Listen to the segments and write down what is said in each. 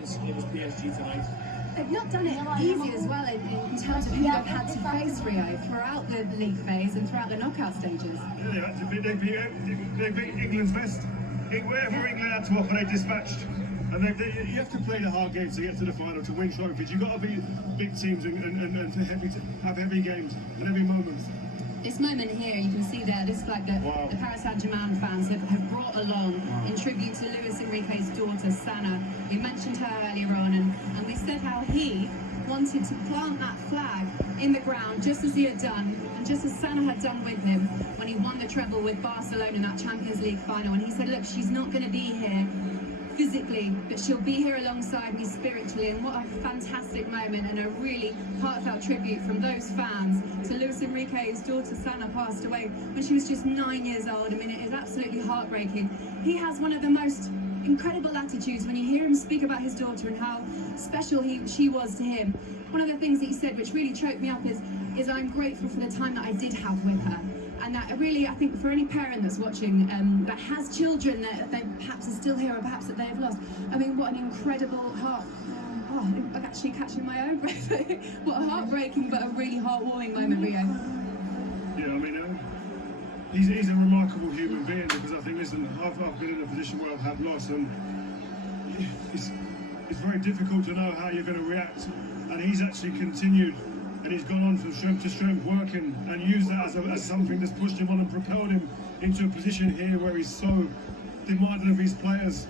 It was PSG tonight. They've not done it easy as well in terms of who they've had to face, Rio, throughout the league phase and throughout the knockout stages. Yeah, they beat England's best. Wherever England had to offer, they dispatched. And you have to play the hard games to get to the final, to win trophies. You've got to beat big teams and to have heavy games and heavy moments. This moment here, you can see there, this flag that the Paris Saint-Germain fans have brought along in tribute to Luis Enrique's daughter, Sana. We mentioned her earlier on, and we said how he wanted to plant that flag in the ground just as he had done, and just as Sana had done with him when he won the treble with Barcelona in that Champions League final. And he said, look, she's not going to be here physically, but she'll be here alongside me spiritually. And what a fantastic moment, and a really heartfelt tribute from those fans to Luis Enrique's daughter. Sana passed away when she was just 9 years old. I mean, it is absolutely heartbreaking. He has one of the most incredible attitudes when you hear him speak about his daughter and how special she was to him. One of the things that he said, which really choked me up, is I'm grateful for the time that I did have with her. And that really, I think, for any parent that's watching that has children that they perhaps are still here or perhaps that they've lost, I mean, what an incredible I'm actually catching my own breath. What a heartbreaking but a really heartwarming moment, Rio. Yeah, I mean, he's a remarkable human being, because I think, listen, I've been in a position where I've had loss, and it's very difficult to know how you're going to react. And he's actually continued, and he's gone on from strength to strength, working, and used that as something that's pushed him on and propelled him into a position here where he's so demanding of his players.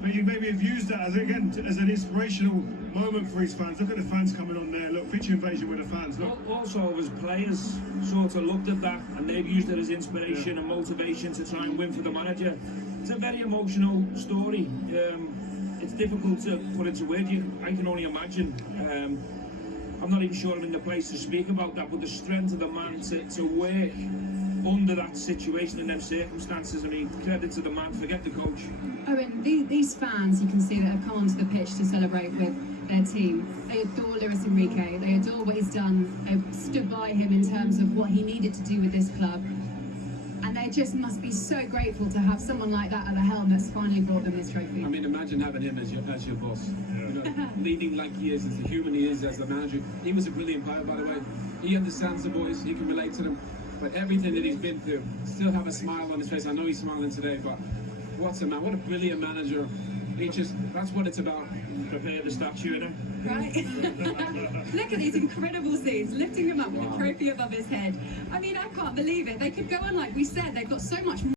But you maybe have used that as an inspirational moment for his fans. Look at the fans coming on there. Look, pitch invasion with the fans. Look. Also, his players sort of looked at that and they've used it as inspiration and motivation to try and win for the manager. It's a very emotional story. It's difficult to put into words. I can only imagine. I'm not even sure I'm in the place to speak about that, but the strength of the man to work under that situation and them circumstances, I mean, credit to the man, forget the coach. Owen, these fans, you can see, that have come onto the pitch to celebrate with their team, they adore Luis Enrique, they adore what he's done, they've stood by him in terms of what he needed to do with this club. And they just must be so grateful to have someone like that at the helm that's finally brought them this trophy. I mean, imagine having him as your boss. Yeah. You know, leading like he is, as the human he is, as the manager. He was a brilliant player, by the way. He understands the boys, he can relate to them. But everything that he's been through, still have a smile on his face. I know he's smiling today, but what a man, what a brilliant manager. That's what it's about. Prepare the statue, you know? Right. Look at these incredible scenes, lifting him up with a trophy above his head. I mean, I can't believe it. They could go on, like we said, they've got so much